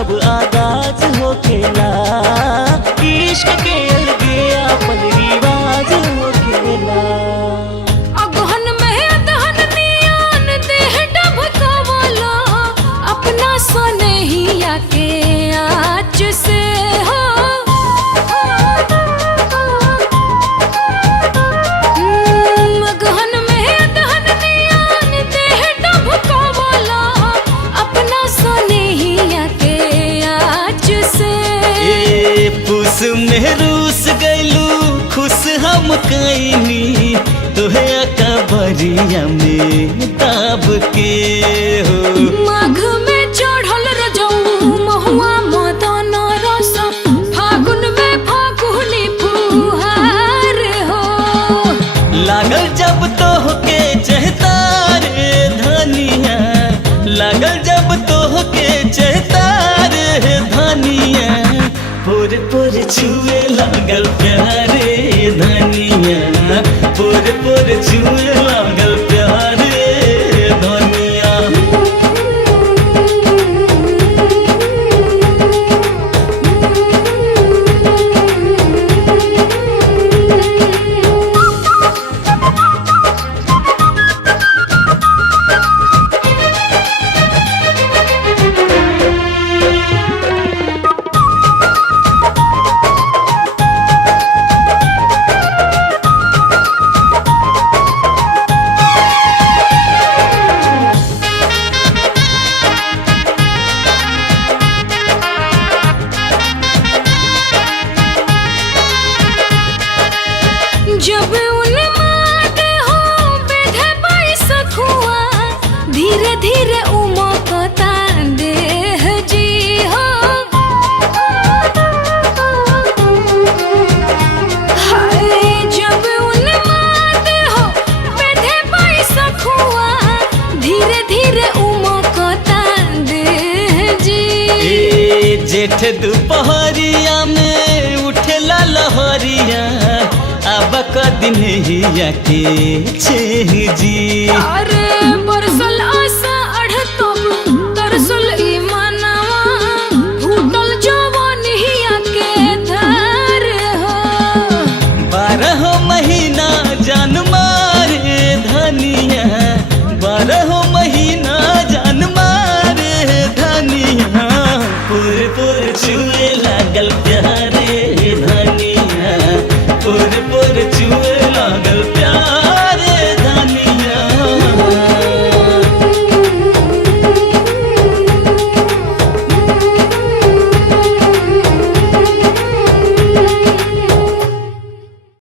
कब आगाज होखेला, इश्क के अलगे अपन रिवाज होखेला। अगहन में अदहन नियान देह डबकावला, अपना सनहिया के आँच से हो। अगहन में अदहन नियान देह डबकावला, अपना सनहिया के आँच से। ए पुस में रूस गैलू खुश हम कैनी, तोहे अकबरिया में दाब के हो। माघ में चढ़ल रजऊ महुआ मदन रस, फागुन में फागुनी फुहार हो। लागल जब तोहके चहता रे धनिया, लागल जब तोहके चहता रे धनिया, पोर पोर छुए लागल प्यारे धनिया, पोर पोर छुए लागल प्यारे धनिया। जब उन्माद हो बेधे बैसखुआ, धीरे धीरे उमकता देह जी हो। हाय जब उन्माद हो बेधे बैसखुआ, धीरे धीरे उमकता देह जी। ए जेठ दोपहरिया में उठेला लहरिया, अब कदिन हिया के छेह जी। अरे बरसा